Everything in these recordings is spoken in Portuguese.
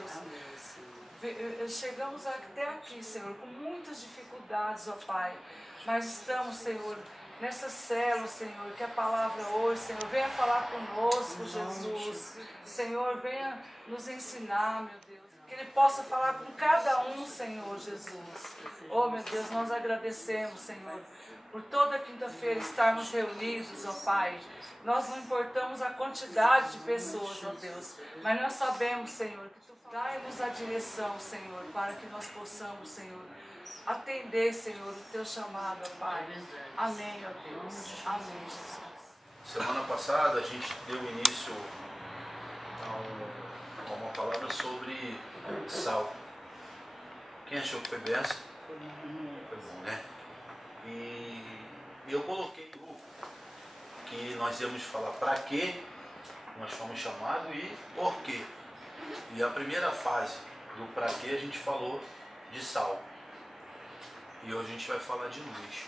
Deus. Chegamos até aqui, Senhor, com muitas dificuldades, ó Pai, mas estamos, Senhor, nessa célula, Senhor, que a palavra hoje, Senhor, venha falar conosco, Jesus. Senhor, venha nos ensinar, meu Deus. Que Ele possa falar com cada um, Senhor Jesus. Oh, meu Deus, nós agradecemos, Senhor, por toda quinta-feira estarmos reunidos, ó Pai. Nós não importamos a quantidade de pessoas, ó Deus, mas nós sabemos, Senhor, que Tu dai-nos a direção, Senhor, para que nós possamos, Senhor, atender, Senhor, o Teu chamado, ó Pai. Amém, ó Deus. Amém, Jesus. Semana passada a gente deu início a uma palavra sobre sal. Quem achou que foi benção? Foi bom, né? E eu coloquei no grupo que nós íamos falar para quê nós fomos chamados e por quê. E a primeira fase do para quê a gente falou de sal. E hoje a gente vai falar de luz.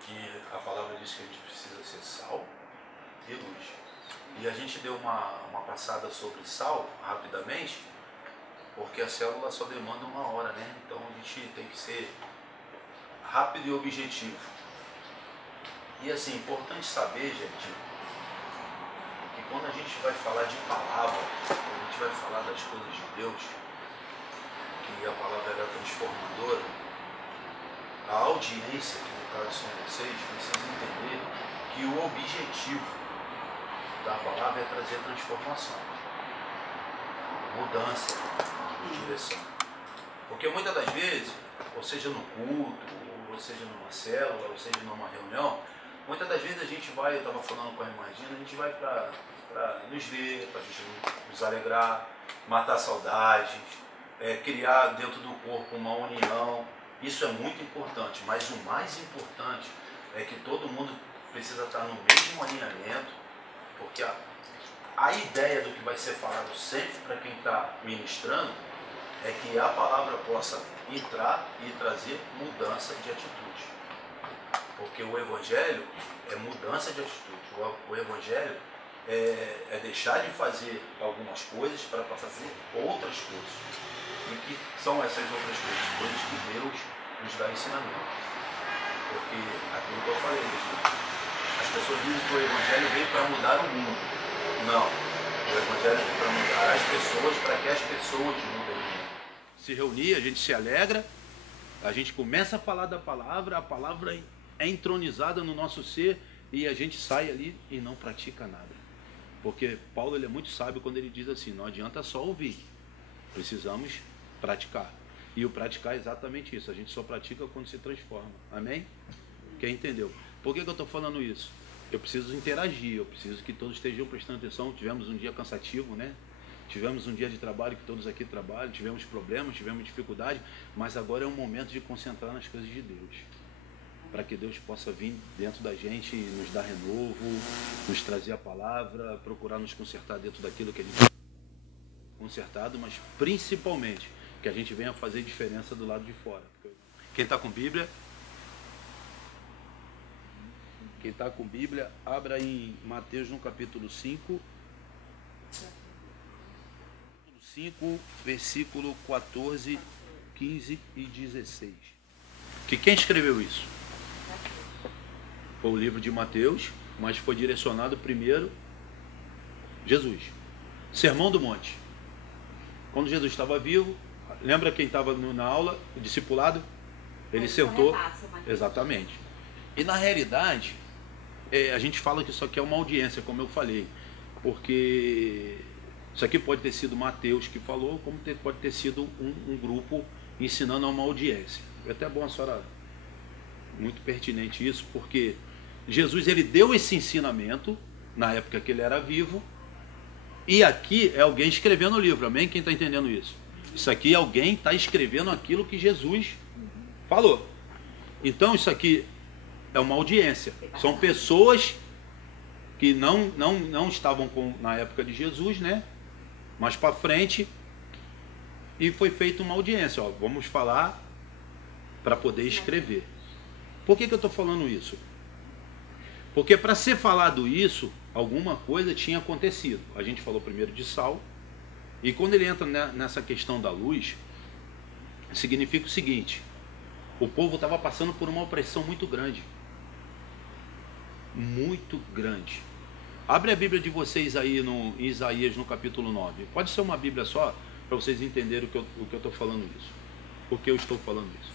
Que a palavra diz que a gente precisa ser sal e luz. E a gente deu uma passada sobre sal, rapidamente, porque a célula só demanda 1 hora, né? Então a gente tem que ser rápido e objetivo. E assim, importante saber, gente, que quando a gente vai falar de palavra, quando a gente vai falar das coisas de Deus, que a palavra era transformadora, a audiência, que no caso são vocês, precisa entender que o objetivo da palavra é trazer transformação, mudança de direção. Porque muitas das vezes, ou seja no culto, ou seja numa célula, ou seja numa reunião, muitas das vezes a gente vai, eu estava falando com a irmã Gina, a gente vai para nos ver, para a gente nos alegrar, matar saudades, criar dentro do corpo uma união. Isso é muito importante, mas o mais importante é que todo mundo precisa estar no mesmo alinhamento, porque a ideia do que vai ser falado sempre para quem está ministrando é que a palavra possa entrar e trazer mudança de atitude. Porque o Evangelho é mudança de atitude. O Evangelho é deixar de fazer algumas coisas para fazer outras coisas. E que são essas outras coisas? Coisas que Deus nos dá ensinamento. Porque aquilo que eu falei, as pessoas dizem que o Evangelho veio para mudar o mundo. Não. O Evangelho veio para mudar as pessoas, para que as pessoas mudem o mundo. Se reunir, a gente se alegra, a gente começa a falar da palavra, a palavra é entronizada no nosso ser e a gente sai ali e não pratica nada. Porque Paulo ele é muito sábio quando ele diz assim, não adianta só ouvir, precisamos praticar. E o praticar é exatamente isso, a gente só pratica quando se transforma. Amém? Quem entendeu? Por que eu estou falando isso? Eu preciso interagir, eu preciso que todos estejam prestando atenção. Tivemos um dia cansativo, né? Tivemos um dia de trabalho que todos aqui trabalham, tivemos problemas, tivemos dificuldade, mas agora é um momento de concentrar nas coisas de Deus. Para que Deus possa vir dentro da gente e nos dar renovo, nos trazer a palavra, procurar nos consertar dentro daquilo que a gente consertado, mas principalmente que a gente venha fazer diferença do lado de fora. Quem está com Bíblia? Quem está com Bíblia, abra em Mateus no capítulo 5. 5, versículo 14, 15 e 16. Que quem escreveu isso? Foi o livro de Mateus, mas foi direcionado primeiro Jesus. Sermão do Monte. Quando Jesus estava vivo, lembra quem estava na aula, o discipulado? Ele sentou. Exatamente. E na realidade, a gente fala que isso aqui é uma audiência, como eu falei, porque isso aqui pode ter sido Mateus que falou, como pode ter sido um grupo ensinando a uma audiência. É até bom a senhora, muito pertinente isso, porque Jesus ele deu esse ensinamento na época que ele era vivo, e aqui é alguém escrevendo o livro, amém? Quem está entendendo isso? Isso aqui alguém está escrevendo aquilo que Jesus falou. Então isso aqui é uma audiência, são pessoas que não estavam na época de Jesus, né? Mais para frente, e foi feita uma audiência, ó, vamos falar para poder escrever. Por que eu estou falando isso? Porque para ser falado isso, alguma coisa tinha acontecido. A gente falou primeiro de sal, E quando ele entra nessa questão da luz, significa o seguinte: o povo estava passando por uma opressão muito grande. Muito grande. Abre a Bíblia de vocês aí em Isaías, no capítulo 9. Pode ser uma Bíblia só, para vocês entenderem o que eu estou falando isso. Por que eu estou falando isso?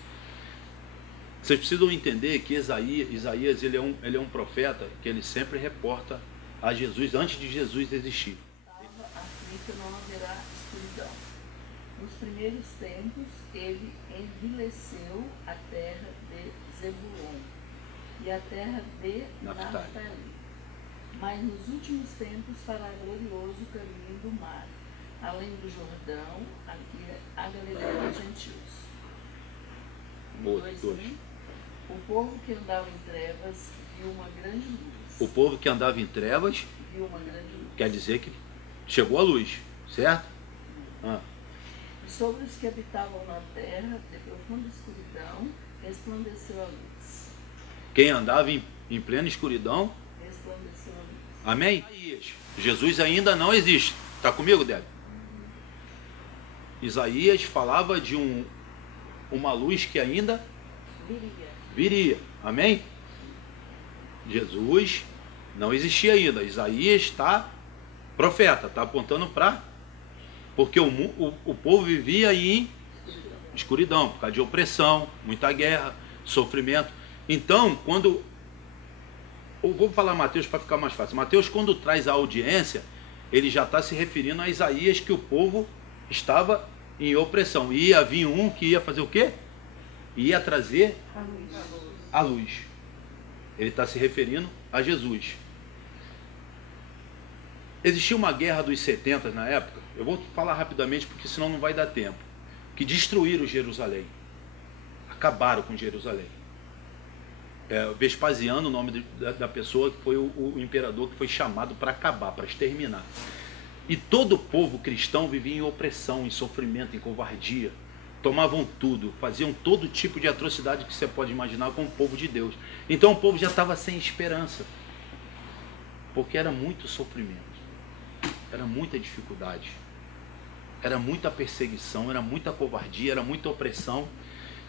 Vocês precisam entender que Isaías ele é um profeta que ele sempre reporta a Jesus antes de Jesus existir. Aflito não haverá escuridão. Nos primeiros tempos, ele envileceu a terra de Zebulon e a terra de Naftali. Mas nos últimos tempos fará glorioso o caminho do mar, além do Jordão, aqui a Galileia dos gentios. O povo que andava em trevas viu uma grande luz. O povo que andava em trevas viu uma grande luz. Quer dizer que chegou a luz, certo? E sobre os que habitavam na terra, de profunda escuridão, resplandeceu a luz. Quem andava em plena escuridão, resplandeceu a luz. Amém? Jesus ainda não existe. Está comigo, Débora? Isaías falava de uma luz que ainda viria. Amém? Jesus não existia ainda. Isaías está profeta, está apontando para... Porque o povo vivia em escuridão, por causa de opressão, muita guerra, sofrimento. Então, quando... Eu vou falar Mateus para ficar mais fácil. Mateus, quando traz a audiência, ele já está se referindo a Isaías, que o povo estava em opressão. E ia vir um que ia fazer o quê? Ia trazer a luz. Ele está se referindo a Jesus. Existia uma guerra dos 70 na época. Eu vou falar rapidamente, porque senão não vai dar tempo. Que destruíram Jerusalém. Acabaram com Jerusalém. Vespasiano, o nome da pessoa, que foi o imperador que foi chamado para acabar, para exterminar. E todo o povo cristão vivia em opressão, em sofrimento, em covardia. Tomavam tudo, faziam todo tipo de atrocidade que você pode imaginar com o povo de Deus. Então o povo já estava sem esperança, porque era muito sofrimento, era muita dificuldade, era muita perseguição, era muita covardia, era muita opressão.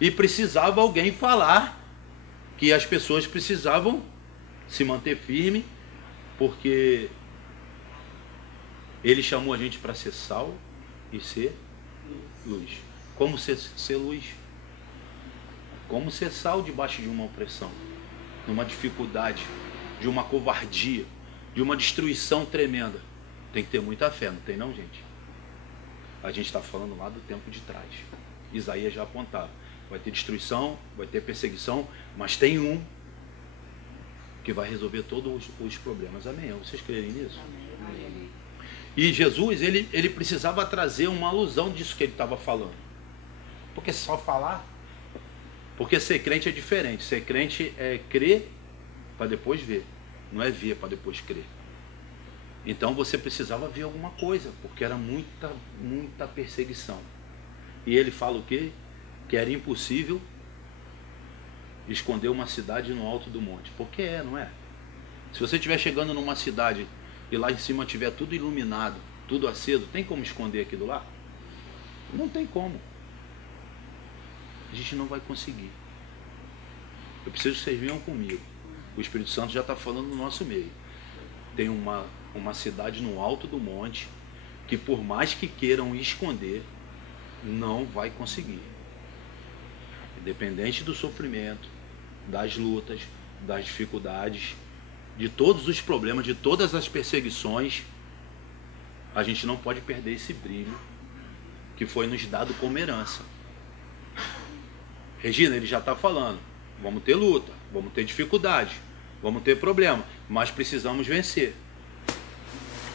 E precisava alguém falar que as pessoas precisavam se manter firme, porque ele chamou a gente para ser sal e ser luz. Como ser luz? Como ser sal debaixo de uma opressão, numa dificuldade, de uma covardia, de uma destruição tremenda? Tem que ter muita fé, não tem não, gente? A gente está falando lá do tempo de trás. Isaías já apontava. Vai ter destruição, vai ter perseguição, mas tem um que vai resolver todos os problemas. Amém? Vocês creem nisso? Amém. E Jesus, ele precisava trazer uma alusão disso que ele estava falando. Porque só falar... Porque ser crente é diferente. Ser crente é crer para depois ver. Não é ver para depois crer. Então você precisava ver alguma coisa, porque era muita perseguição. E ele fala o quê? Que era impossível esconder uma cidade no alto do monte. Porque não é? Se você estiver chegando numa cidade e lá em cima tiver tudo iluminado, tudo aceso, tem como esconder aquilo lá? Não tem como. A gente não vai conseguir. Eu preciso que vocês venham comigo. O Espírito Santo já está falando no nosso meio. Tem uma cidade no alto do monte que, por mais que queiram esconder, não vai conseguir. Independente do sofrimento, das lutas, das dificuldades, de todos os problemas, de todas as perseguições, a gente não pode perder esse brilho que foi nos dado como herança. Regina, ele já está falando, vamos ter luta, vamos ter dificuldade, vamos ter problema, mas precisamos vencer.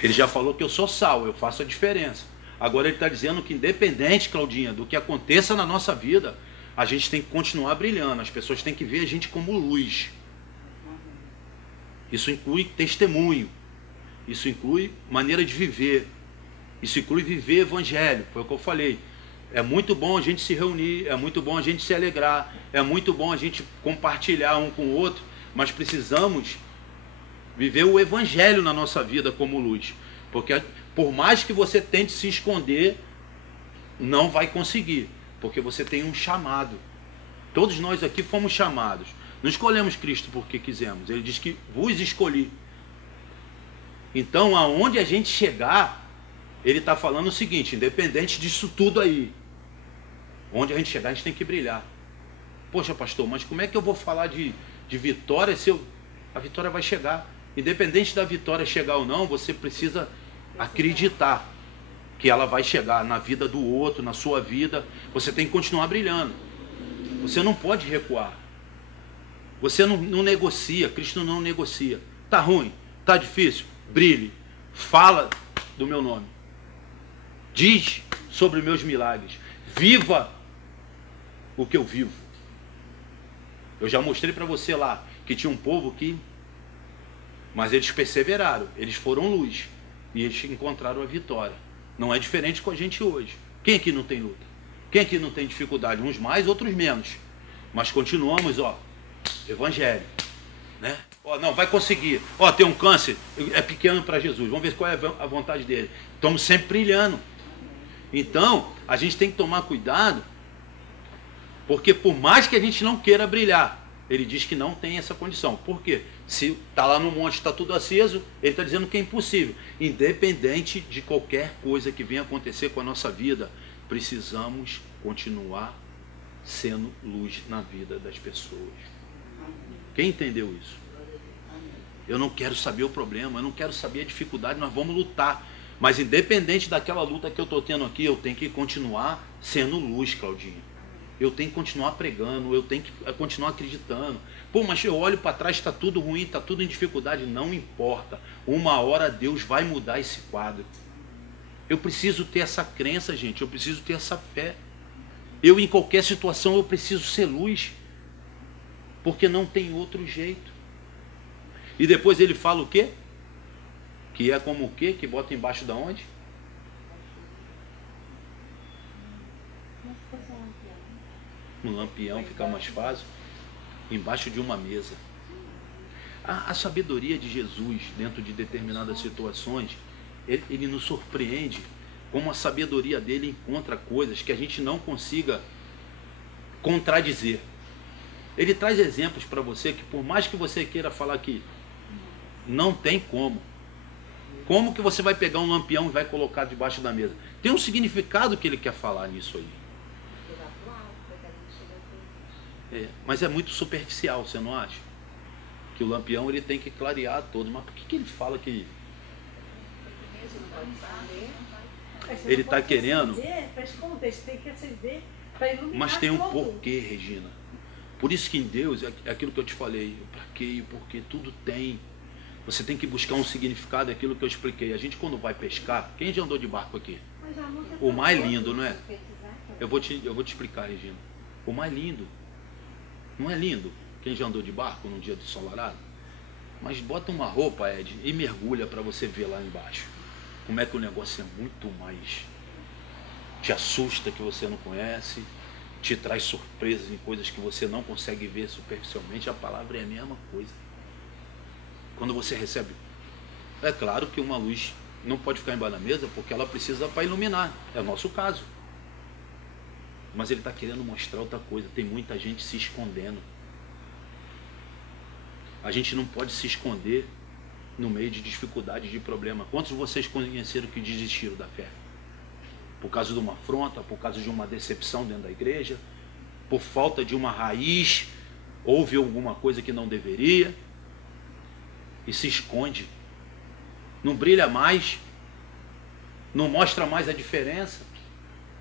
Ele já falou que eu sou sal, eu faço a diferença. Agora ele está dizendo que independente, Claudinha, do que aconteça na nossa vida, a gente tem que continuar brilhando, as pessoas têm que ver a gente como luz. Isso inclui testemunho, isso inclui maneira de viver, isso inclui viver evangelho, foi o que eu falei. É muito bom a gente se reunir, é muito bom a gente se alegrar, é muito bom a gente compartilhar um com o outro, mas precisamos viver o evangelho na nossa vida como luz. Por mais que você tente se esconder, não vai conseguir, porque você tem um chamado. Todos nós aqui fomos chamados. Não escolhemos Cristo porque quisemos. Ele diz que vos escolhi. Então, aonde a gente chegar, ele está falando o seguinte, independente disso tudo aí, onde a gente chegar, a gente tem que brilhar. Poxa, pastor, mas como é que eu vou falar de vitória se a vitória vai chegar? Independente da vitória chegar ou não, você precisa acreditar que ela vai chegar na vida do outro, na sua vida. Você tem que continuar brilhando. Você não pode recuar. Você não negocia. Cristo não negocia. Tá ruim, tá difícil, brilhe. Fala do meu nome. Diz sobre meus milagres. Viva o que eu vivo. Eu já mostrei para você lá que tinha um povo que... Mas eles perseveraram, eles foram luz. E eles encontraram a vitória. Não é diferente com a gente hoje. Quem aqui não tem luta? Quem aqui não tem dificuldade? Uns mais, outros menos. Mas continuamos, evangelho. Né? Não, vai conseguir. Tem um câncer, é pequeno para Jesus. Vamos ver qual é a vontade dele. Estamos sempre brilhando. Então, a gente tem que tomar cuidado, porque por mais que a gente não queira brilhar, ele diz que não tem essa condição. Por quê? Se está lá no monte, está tudo aceso, ele está dizendo que é impossível. Independente de qualquer coisa que venha acontecer com a nossa vida, precisamos continuar sendo luz na vida das pessoas. Quem entendeu isso? Eu não quero saber o problema, eu não quero saber a dificuldade, nós vamos lutar. Mas independente daquela luta que eu estou tendo aqui, eu tenho que continuar sendo luz, Claudinho. Eu tenho que continuar pregando, eu tenho que continuar acreditando. Pô, mas eu olho para trás, está tudo ruim, está tudo em dificuldade. Não importa. Uma hora Deus vai mudar esse quadro. Eu preciso ter essa crença, gente. Eu preciso ter essa fé. Eu, em qualquer situação, eu preciso ser luz. Porque não tem outro jeito. E depois ele fala o quê? Que é como o quê? Que bota embaixo da onde? Um lampião, fica mais fácil. Embaixo de uma mesa. A sabedoria de Jesus dentro de determinadas situações, ele nos surpreende como a sabedoria dele encontra coisas que a gente não consiga contradizer. Ele traz exemplos para você que por mais que você queira falar que não tem como. Como que você vai pegar um lampião e vai colocar debaixo da mesa? Tem um significado que ele quer falar nisso aí. Mas é muito superficial, você não acha? Que o lampião ele tem que clarear todo. Mas por que ele fala que... Ele está querendo... Mas tem um porquê, Regina. Por isso que em Deus, é aquilo que eu te falei, para quê? Porque tudo tem. Você tem que buscar um significado daquilo que eu expliquei. A gente quando vai pescar, quem já andou de barco aqui? O mais lindo, não é? Eu vou te explicar, Regina. O mais lindo. Não é lindo? Quem já andou de barco num dia de ensolarado? Mas bota uma roupa, Ed, e mergulha para você ver lá embaixo. Como é que o negócio é muito mais... Te assusta que você não conhece, te traz surpresas em coisas que você não consegue ver superficialmente. A palavra é a mesma coisa. Quando você recebe... É claro que uma luz não pode ficar embaixo da mesa porque ela precisa para iluminar. É o nosso caso. Mas ele está querendo mostrar outra coisa. Tem muita gente se escondendo. A gente não pode se esconder no meio de dificuldade, de problema. Quantos de vocês conheceram que desistiram da fé? Por causa de uma afronta, por causa de uma decepção dentro da igreja, por falta de uma raiz, houve alguma coisa que não deveria, e se esconde. Não brilha mais, não mostra mais a diferença.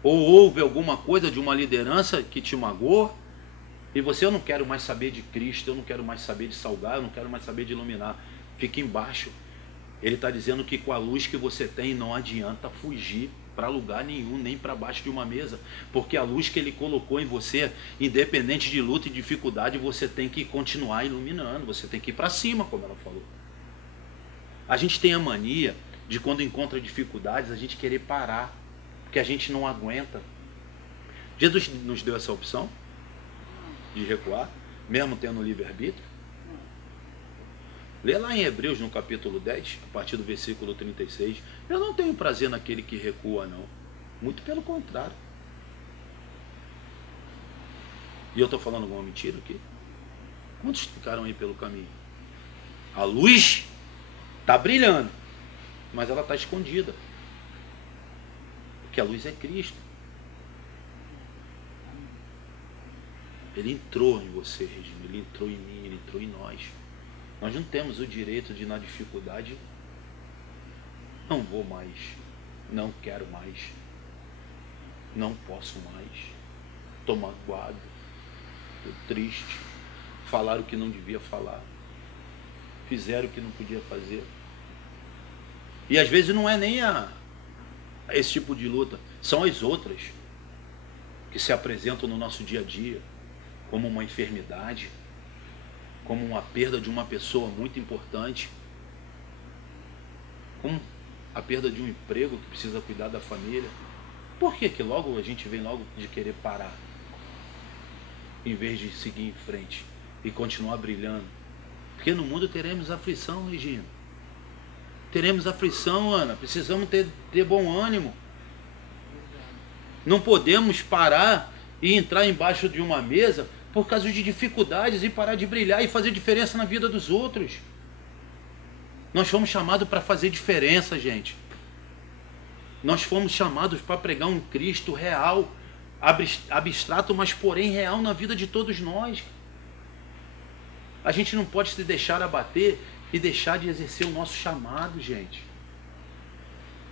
Ou houve alguma coisa de uma liderança que te magoou, e você, eu não quero mais saber de Cristo, eu não quero mais saber de salgar, eu não quero mais saber de iluminar. Fica embaixo. Ele está dizendo que com a luz que você tem não adianta fugir para lugar nenhum, nem para baixo de uma mesa, porque a luz que ele colocou em você, independente de luta e dificuldade, você tem que continuar iluminando, você tem que ir para cima, como ela falou. A gente tem a mania de quando encontra dificuldades, a gente querer parar, porque a gente não aguenta. Jesus nos deu essa opção de recuar, mesmo tendo livre-arbítrio. Lê lá em Hebreus, no capítulo 10, a partir do versículo 36. Eu não tenho prazer naquele que recua, não. Muito pelo contrário. E eu estou falando alguma mentira aqui? Quantos ficaram aí pelo caminho? A luz está brilhando, mas ela está escondida. Porque a luz é Cristo. Ele entrou em você, Regina. Ele entrou em mim, ele entrou em nós. Nós não temos o direito de, na dificuldade, não vou mais, não quero mais, não posso mais, estou magoado, estou triste, falaram o que não devia falar, fizeram o que não podia fazer. E às vezes não é nem esse tipo de luta, são as outras que se apresentam no nosso dia a dia, como uma enfermidade, como uma perda de uma pessoa muito importante, como a perda de um emprego que precisa cuidar da família. Por que que logo a gente vem logo de querer parar, em vez de seguir em frente e continuar brilhando? Porque no mundo teremos aflição, Regina. Teremos aflição, Ana. Precisamos ter bom ânimo. Não podemos parar e entrar embaixo de uma mesa por causa de dificuldades e parar de brilhar e fazer diferença na vida dos outros. Nós fomos chamados para fazer diferença, gente. Nós fomos chamados para pregar um Cristo real, abstrato, mas porém real na vida de todos nós. A gente não pode se deixar abater e deixar de exercer o nosso chamado, gente.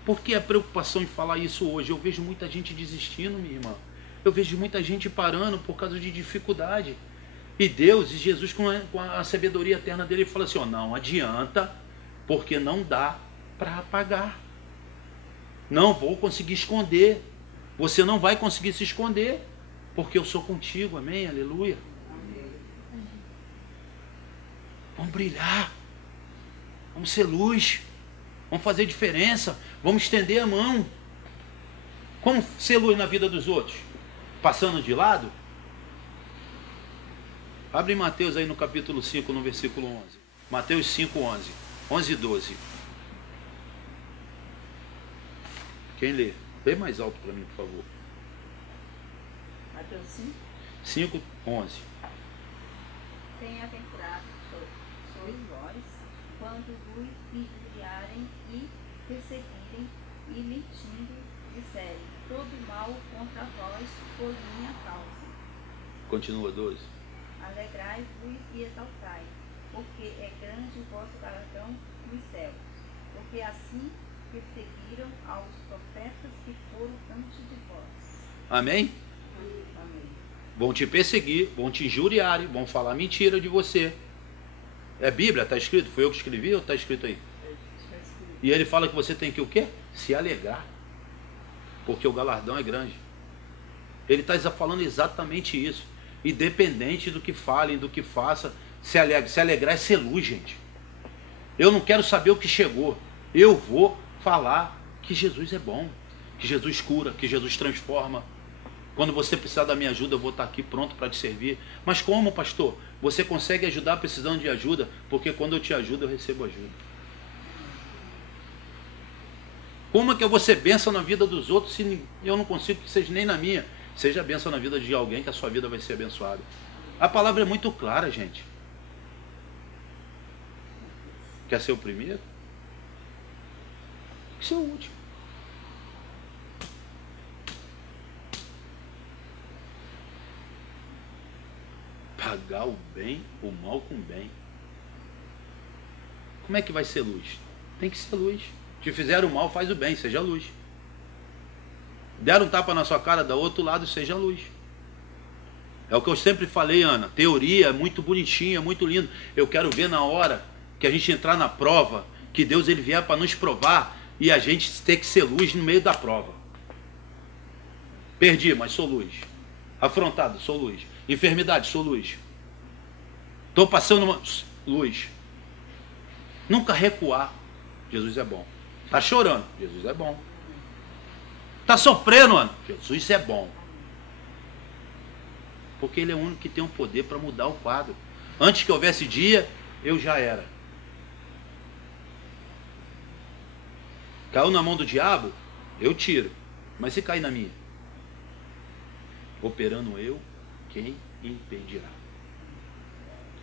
Por que a preocupação em falar isso hoje? Eu vejo muita gente desistindo, minha irmã. Eu vejo muita gente parando por causa de dificuldade. E Deus e Jesus, com a sabedoria eterna dele, ele fala assim, não adianta, porque não dá para apagar. Não vou conseguir esconder. Você não vai conseguir se esconder, porque eu sou contigo, amém? Aleluia. Vamos brilhar. Vamos ser luz. Vamos fazer diferença. Vamos estender a mão. Como ser luz na vida dos outros? Passando de lado? Abre Mateus aí no capítulo 5, no versículo 11. Mateus 5, 11. 11 e 12. Quem lê? Lê mais alto para mim, por favor. Mateus 5? 5, 11. Bem-aventurados sois vós, quando vos injuriarem e perseguirem e mentindo disserem todo mal contra vós por minha causa. Continua, 12. Alegrai-vos e exaltai, porque é grande o vosso galardão nos céus, porque assim perseguiram aos profetas que foram antes de vós. Amém? Amém. Vão te perseguir, vão te injuriar, vão falar mentira de você. É Bíblia, está escrito? Foi eu que escrevi ou está escrito aí? E ele fala que você tem que o quê? Se alegrar. Porque o galardão é grande. Ele está falando exatamente isso. Independente do que falem, do que faça, se alegre. Se alegrar é ser luz, gente. Eu não quero saber o que chegou. Eu vou falar que Jesus é bom, que Jesus cura, que Jesus transforma. Quando você precisar da minha ajuda, eu vou estar aqui pronto para te servir. Mas como, pastor? Você consegue ajudar precisando de ajuda? Porque quando eu te ajudo, eu recebo ajuda. Como é que eu vou ser bênção na vida dos outros se eu não consigo que seja nem na minha? Seja bênção na vida de alguém, que a sua vida vai ser abençoada. A palavra é muito clara, gente. Quer ser o primeiro? Quer ser o último. Pagar o bem, o mal com bem. Como é que vai ser luz? Tem que ser luz. Te fizeram mal, faz o bem, seja luz. Deram um tapa na sua cara, do outro lado, seja luz. É o que eu sempre falei, Ana. Teoria é muito bonitinha, é muito lindo. Eu quero ver na hora que a gente entrar na prova, que Deus ele vier para nos provar e a gente ter que ser luz no meio da prova. Perdi, mas sou luz. Afrontado, sou luz. Enfermidade, sou luz. Estou passando uma luz. Nunca recuar. Jesus é bom. Está chorando. Jesus é bom. Está sofrendo, Ana. Jesus é bom. Porque ele é o único que tem o poder para mudar o quadro. Antes que houvesse dia, eu já era. Caiu na mão do diabo, eu tiro. Mas se cair na minha? Operando eu, quem impedirá?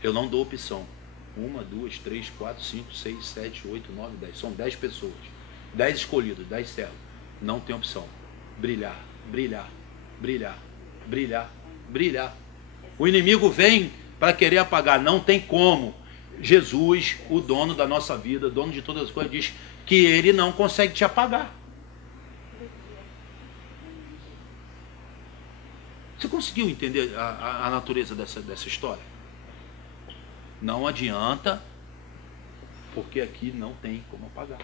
Eu não dou opção. 1, 2, 3, 4, 5, 6, 7, 8, 9, 10. São 10 pessoas. 10 escolhidos, 10 servos. Não tem opção. Brilhar, brilhar, brilhar, brilhar, brilhar. O inimigo vem para querer apagar. Não tem como. Jesus, o dono da nossa vida, dono de todas as coisas, diz que ele não consegue te apagar. Você conseguiu entender a natureza dessa história? Não adianta, porque aqui não tem como apagar.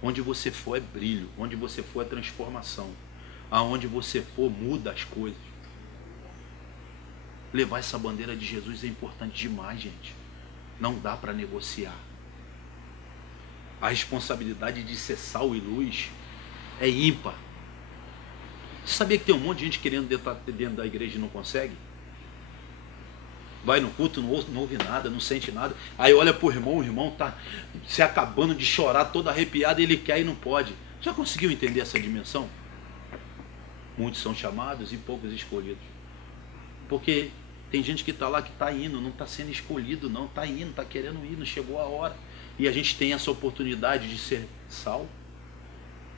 Onde você for é brilho, onde você for é transformação. Aonde você for muda as coisas. Levar essa bandeira de Jesus é importante demais, gente. Não dá para negociar. A responsabilidade de ser sal e luz é ímpar. Você sabia que tem um monte de gente querendo estar dentro da igreja e não consegue? Vai no culto, não ouve nada, não sente nada. Aí olha para o irmão está se acabando de chorar, todo arrepiado, ele quer e não pode. Já conseguiu entender essa dimensão? Muitos são chamados e poucos escolhidos. Porque tem gente que está lá, que está indo, não está sendo escolhido, não, está indo, está querendo ir, não chegou a hora. E a gente tem essa oportunidade de ser sal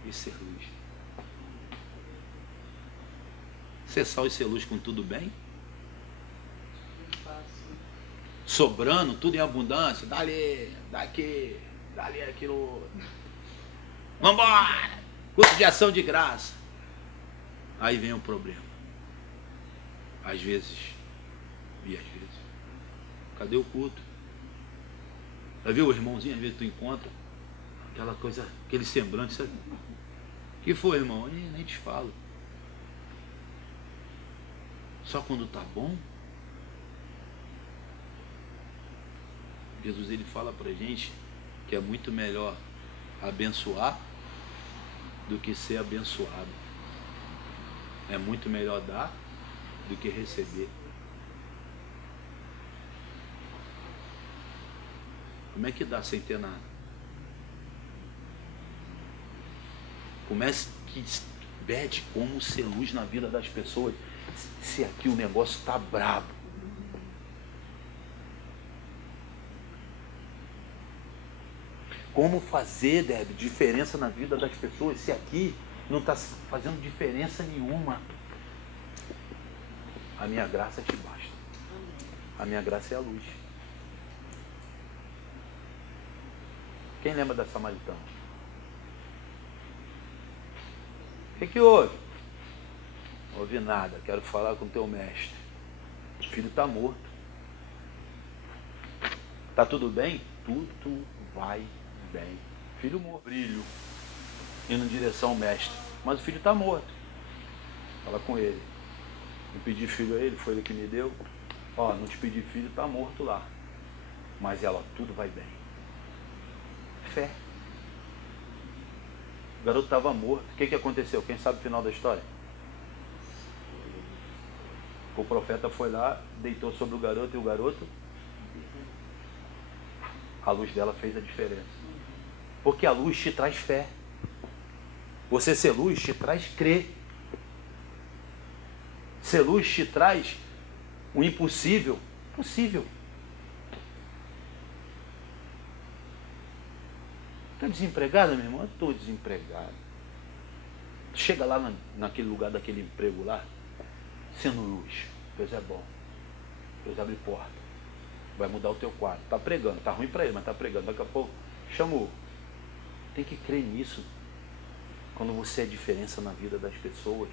e ser luz. Ser sal e ser luz com tudo bem? Sobrando, tudo em abundância, dali, daqui, dali aquilo. Vambora! Culto de ação de graça. Aí vem o problema. Às vezes, e às vezes. Cadê o culto? Já viu o irmãozinho, às vezes tu encontra aquela coisa, aquele semblante, sabe? Que foi, irmão? Eu nem te falo. Só quando tá bom. Jesus, ele fala pra gente que é muito melhor abençoar do que ser abençoado. É muito melhor dar do que receber. Como é que dá sem ter nada? Comece que pede como ser luz na vida das pessoas. Se aqui o negócio está brabo. Como fazer, Débora, diferença na vida das pessoas se aqui não está fazendo diferença nenhuma? A minha graça te basta. A minha graça é a luz. Quem lembra da samaritana? O que houve? Não houve nada, quero falar com o teu mestre. O filho está morto. Está tudo bem? Tudo vai bem. Filho morto. Brilho. Indo em direção ao mestre. Mas o filho está morto. Fala com ele. Não pedi filho a ele, foi ele que me deu. Ó, não te pedi filho, está morto lá. Mas ela, tudo vai bem. Fé. O garoto estava morto. O que aconteceu? Quem sabe o final da história? O profeta foi lá, deitou sobre o garoto e o garoto, a luz dela fez a diferença. Porque a luz te traz fé. Você ser luz te traz crer. Ser luz te traz o impossível possível. Está desempregado, meu irmão? Eu estou desempregado. Chega lá naquele lugar daquele emprego lá, sendo luz. Deus é bom. Deus abre porta. Vai mudar o teu quadro. Está pregando. Está ruim para ele, mas está pregando. Daqui a pouco, chamou. Tem que crer nisso. Quando você é diferença na vida das pessoas.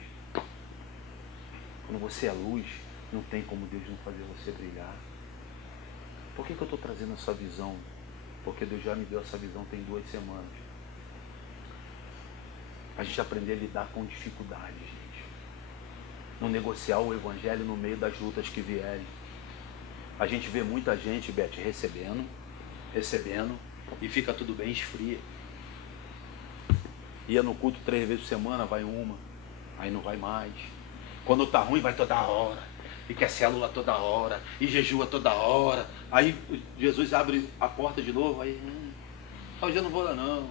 Quando você é luz, não tem como Deus não fazer você brilhar. Por que eu estou trazendo essa visão? Porque Deus já me deu essa visão tem 2 semanas. A gente aprender a lidar com dificuldades, gente. Não negociar o evangelho no meio das lutas que vierem. A gente vê muita gente, Beth, recebendo, e fica tudo bem, esfria. Ia no culto 3 vezes por semana, vai uma, aí não vai mais. Quando tá ruim, vai toda hora. E quer célula toda hora, e jejua toda hora. Aí Jesus abre a porta de novo, aí Hoje eu não vou lá não.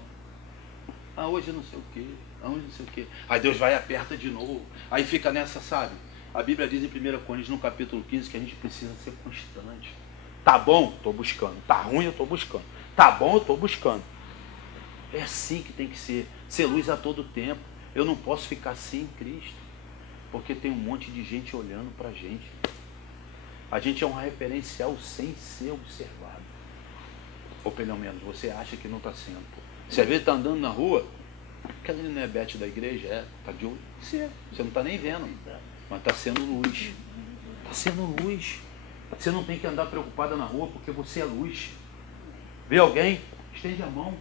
Hoje eu não sei o quê. Hoje não sei o quê. Aí Deus vai e aperta de novo. Aí fica nessa, sabe? A Bíblia diz em 1 Coríntios, no capítulo 15, que a gente precisa ser constante. Tá bom? Estou buscando. Tá ruim? Eu estou buscando. Tá bom? Eu estou buscando. É assim que tem que ser. Ser luz a todo tempo. Eu não posso ficar assim em Cristo. Porque tem um monte de gente olhando pra gente. A gente é um referencial sem ser observado. Ou pelo menos você acha que não está sendo. Você às vezes está andando na rua, aquela não é Beth da igreja, está de olho. Você não está nem vendo, mas está sendo luz. Está sendo luz. Você não tem que andar preocupada na rua porque você é luz. Vê alguém, estende a mão.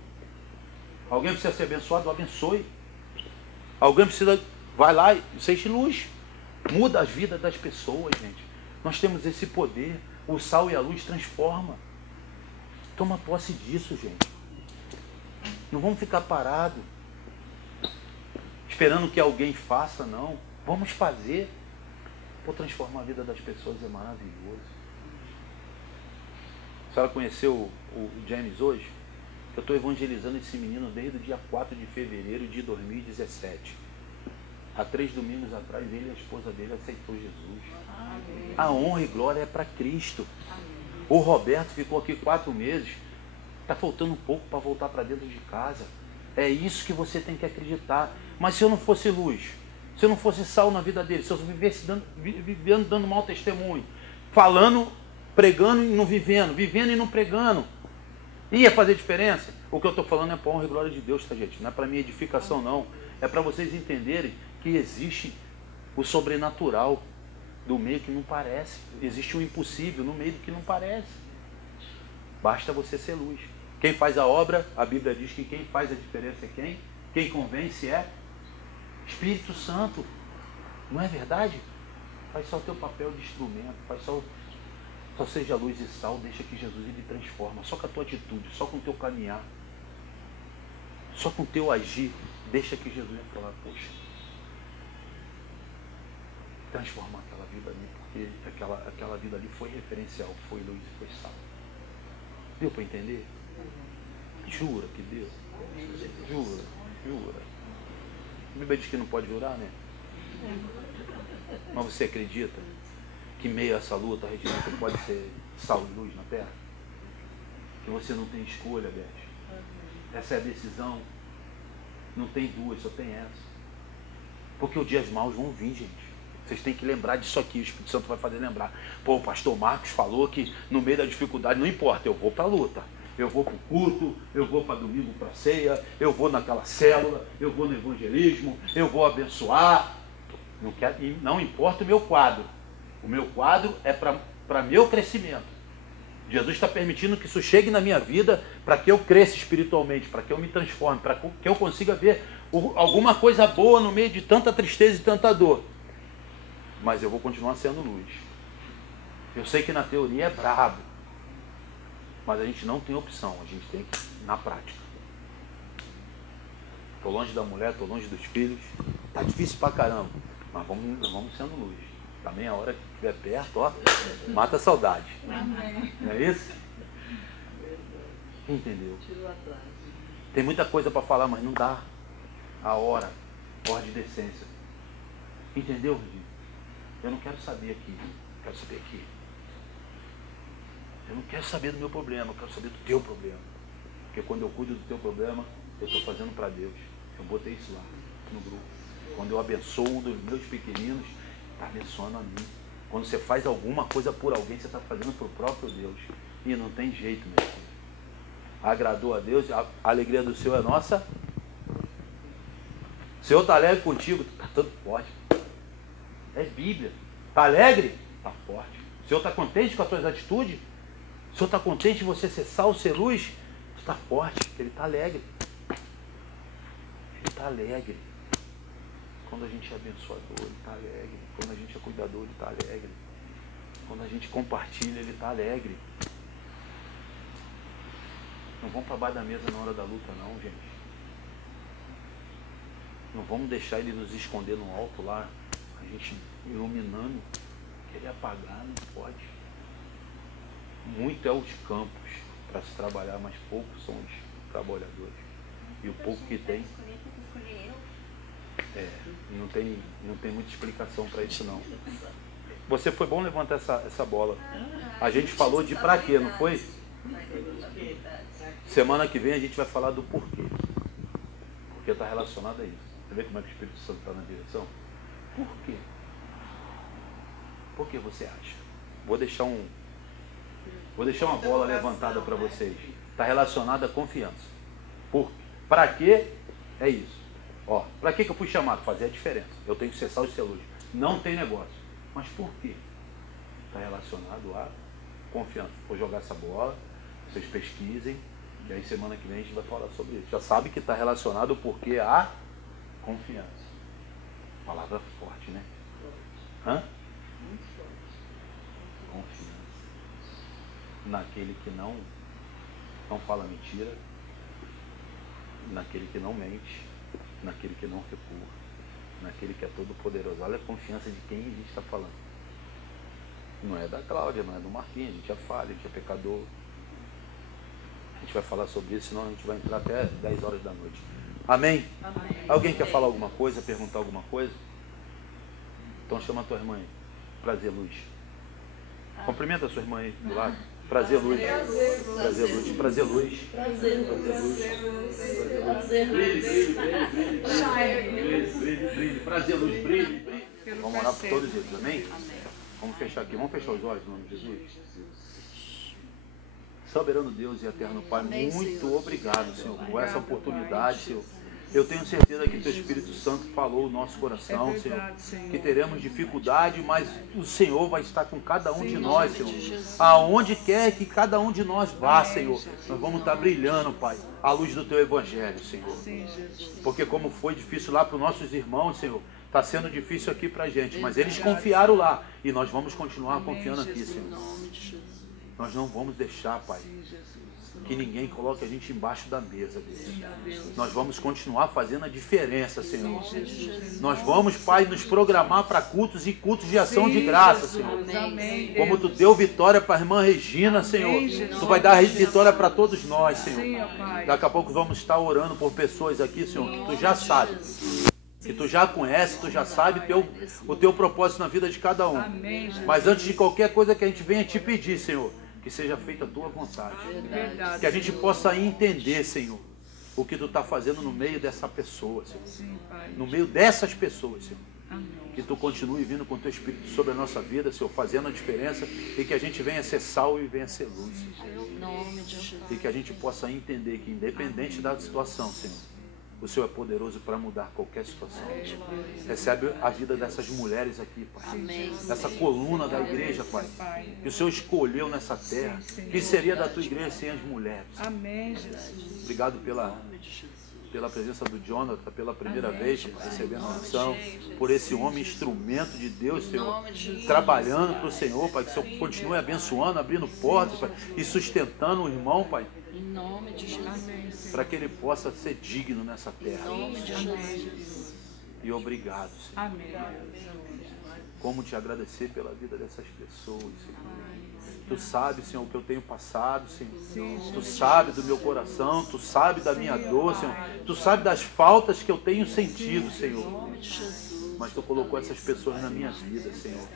Alguém precisa ser abençoado, abençoe. Alguém precisa, vai lá e seja luz. Muda as vidas das pessoas, gente. Nós temos esse poder. O sal e a luz transformam. Toma posse disso, gente. Não vamos ficar parados, esperando que alguém faça, não. Vamos fazer. Por transformar a vida das pessoas é maravilhoso. A senhora conheceu o James hoje? Eu estou evangelizando esse menino desde o dia 4 de fevereiro de 2017. Há 3 domingos atrás, ele e a esposa dele aceitou Jesus. Amém. A honra e glória é para Cristo. Amém. O Roberto ficou aqui 4 meses. Está faltando um pouco para voltar para dentro de casa. É isso que você tem que acreditar. Mas se eu não fosse luz, se eu não fosse sal na vida dele, se eu vivesse vivendo dando mau testemunho, falando, pregando e não vivendo, vivendo e não pregando, ia fazer diferença? O que eu estou falando é para a honra e glória de Deus, tá, gente? Não é para minha edificação, não. É para vocês entenderem que existe o sobrenatural do meio que não parece. Existe o impossível no meio do que não parece. Basta você ser luz. Quem faz a obra, a Bíblia diz que quem faz a diferença é quem? Quem convence é Espírito Santo. Não é verdade? Faz só o teu papel de instrumento. Só seja luz e sal. Deixa que Jesus ele transforma. Só com a tua atitude, só com o teu caminhar, só com o teu agir. Deixa que Jesus vai falar, poxa, transformar aquela vida ali, porque aquela vida ali foi referencial, foi luz e foi sal. Deu para entender? Jura que deu? Jura. A Bíblia diz que não pode jurar, né? Mas você acredita que meio a essa luta, Regina, você pode ser sal e luz na terra? Que você não tem escolha, Beth. Essa é a decisão. Não tem duas, só tem essa. Porque os dias maus vão vir, gente. Vocês têm que lembrar disso aqui, o Espírito Santo vai fazer lembrar. Pô, o pastor Marcos falou que no meio da dificuldade, não importa, eu vou para a luta. Eu vou para o culto, eu vou para domingo para a ceia, eu vou naquela célula, eu vou no evangelismo, eu vou abençoar. Não importa o meu quadro. O meu quadro é para meu crescimento. Jesus está permitindo que isso chegue na minha vida para que eu cresça espiritualmente, para que eu me transforme, para que eu consiga ver alguma coisa boa no meio de tanta tristeza e tanta dor. Mas eu vou continuar sendo luz. Eu sei que na teoria é brabo, mas a gente não tem opção, a gente tem que ir na prática. Estou longe da mulher, estou longe dos filhos, tá difícil pra caramba, mas vamos sendo luz. Também a hora que estiver perto, ó, mata a saudade. Não é isso? Entendeu? Tem muita coisa para falar, mas não dá. A hora, ordem de decência. Entendeu, Rodrigo? Eu não quero saber aqui, eu quero saber aqui. Eu não quero saber do meu problema, eu quero saber do teu problema. Porque quando eu cuido do teu problema, eu estou fazendo para Deus. Eu botei isso lá no grupo. Quando eu abençoo um dos meus pequeninos, está abençoando a mim. Quando você faz alguma coisa por alguém, você está fazendo para o próprio Deus. E não tem jeito, meu filho. Agradou a Deus, a alegria do Senhor é nossa. O Senhor está alegre contigo, está todo forte. É Bíblia. Está alegre? Está forte. O Senhor está contente com as tuas atitudes? O Senhor está contente de você ser sal, ser luz? Tu está forte, Ele está alegre. Ele está alegre. Quando a gente é abençoador, Ele está alegre. Quando a gente é cuidador, Ele está alegre. Quando a gente compartilha, Ele está alegre. Não vamos para baixo da mesa na hora da luta, não, gente. Não vamos deixar Ele nos esconder no alto lá. A gente iluminando, querer apagar, não pode. Muito é os campos para se trabalhar, mas poucos são os trabalhadores. E o pouco que tem, não tem muita explicação para isso não. Você foi bom levantar essa bola. A gente falou de pra quê, não foi? Semana que vem a gente vai falar do porquê. Porque está relacionado a isso. Você vê como é que o Espírito Santo está na direção? Por quê? Por que você acha? Vou deixar uma bola levantada para vocês. Está relacionada à confiança. Para quê? É isso. Ó, para que eu fui chamado? Fazer a diferença. Eu tenho que cessar os seus. Não tem negócio. Mas por quê? Está relacionado à confiança. Vou jogar essa bola, vocês pesquisem, e aí semana que vem a gente vai falar sobre isso. Já sabe que está relacionado porque a confiança. Palavra forte, né? Hã? Confiança. Naquele que não fala mentira, naquele que não mente, naquele que não recua, naquele que é todo poderoso. Olha a confiança de quem a gente está falando. Não é da Cláudia, não é do Marquinhos, a gente é falho, a gente é pecador. A gente vai falar sobre isso, senão a gente vai entrar até 10 horas da noite. Amém? Amém. Alguém quer falar alguma coisa, perguntar alguma coisa? Então chama a tua irmã aí. Prazer, Luz. Cumprimenta a sua irmã aí do lado. Prazer, Luz. Prazer, Luz. Prazer, Luz. Prazer, Luz. Brilhe. Prazer, Luz. Brilhe. Vamos orar por todos eles, amém? Vamos fechar aqui. Vamos fechar os olhos no nome de Jesus. Soberano Deus e eterno Pai, muito obrigado, Senhor, por essa oportunidade, Senhor. Eu tenho certeza que o Teu Espírito Santo falou o nosso coração, Senhor, que teremos dificuldade, mas o Senhor vai estar com cada um de nós, Senhor. Aonde quer que cada um de nós vá, Senhor, nós vamos estar brilhando, Pai, à luz do Teu Evangelho, Senhor. Porque como foi difícil lá para os nossos irmãos, Senhor, está sendo difícil aqui para a gente, mas eles confiaram lá e nós vamos continuar confiando aqui, Senhor. Nós não vamos deixar, Pai, que ninguém coloque a gente embaixo da mesa, Deus. Nós vamos continuar fazendo a diferença, Senhor. Nós vamos, Pai, nos programar para cultos e cultos de ação de graça, Senhor. Como Tu deu vitória para a irmã Regina, Senhor, Tu vai dar vitória para todos nós, Senhor. Daqui a pouco vamos estar orando por pessoas aqui, Senhor, que Tu já sabe. Que Tu já conhece, Tu já sabe o Teu propósito na vida de cada um. Mas antes de qualquer coisa que a gente venha te pedir, Senhor, que seja feita a Tua vontade. Que a gente possa entender, Senhor, o que Tu está fazendo no meio dessa pessoa, Senhor. No meio dessas pessoas, Senhor. Que Tu continue vindo com o Teu Espírito sobre a nossa vida, Senhor, fazendo a diferença, e que a gente venha ser sal e venha ser luz. E que a gente possa entender que, independente da situação, Senhor, o Senhor é poderoso para mudar qualquer situação. Recebe a vida dessas mulheres aqui, Pai. Dessa coluna da igreja, Pai. Que o Senhor escolheu nessa terra. Que seria da Tua igreja sem as mulheres. Obrigado pela presença do Jonathan, pela primeira vez, recebendo a unção. Por esse homem, instrumento de Deus, Senhor. Trabalhando para o Senhor, Pai. Que o Senhor continue abençoando, abrindo portas, Pai. E sustentando o irmão, Pai. Em nome de Jesus. Para que ele possa ser digno nessa terra. Em nome de Jesus. E obrigado, Senhor. Amém. Como te agradecer pela vida dessas pessoas, Senhor. Tu sabe, Senhor, o que eu tenho passado, Senhor. Tu sabe do meu coração, Tu sabe da minha dor, Senhor. Tu sabe das faltas que eu tenho sentido, Senhor. Mas Tu colocou essas pessoas na minha vida, Senhor,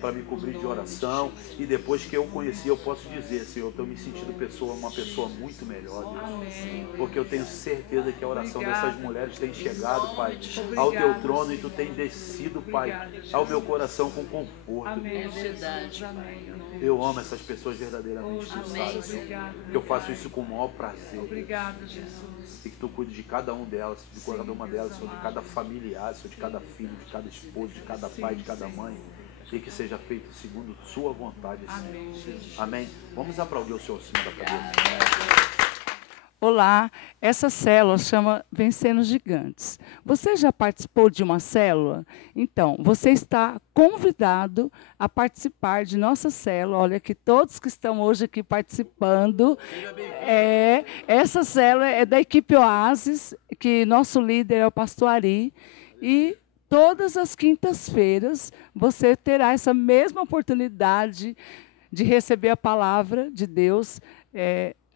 para me cobrir de oração. E depois que eu conheci, eu posso dizer, Senhor, eu estou me sentindo uma pessoa muito melhor, Deus. Porque eu tenho certeza que a oração dessas mulheres tem chegado, Pai, ao Teu trono, e Tu tem descido, Pai, ao meu coração com conforto. É verdade. Eu amo essas pessoas verdadeiramente, Tu sabe, Senhor. Que eu faço isso com o maior prazer. Obrigado, Jesus. E que Tu cuide de cada um delas, de cada uma delas, Senhor, de cada familiar, Senhor, de cada filho, de cada esposo, de cada pai, de cada mãe. E que seja feito segundo Sua vontade, Senhor. Amém. Vamos aplaudir o Senhor acima da cabeça. Olá, essa célula chama Vencendo Gigantes. Você já participou de uma célula? Então, você está convidado a participar de nossa célula. Olha que todos que estão hoje aqui participando, essa célula é da equipe Oasis, que nosso líder é o pastor Ari, e todas as quintas-feiras você terá essa mesma oportunidade de receber a palavra de Deus,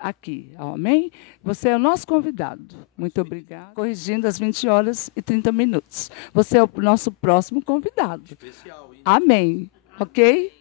aqui, amém? Você é o nosso convidado. Muito obrigada. Corrigindo às 20h30. Você é o nosso próximo convidado. Especial, hein? Amém. Ok?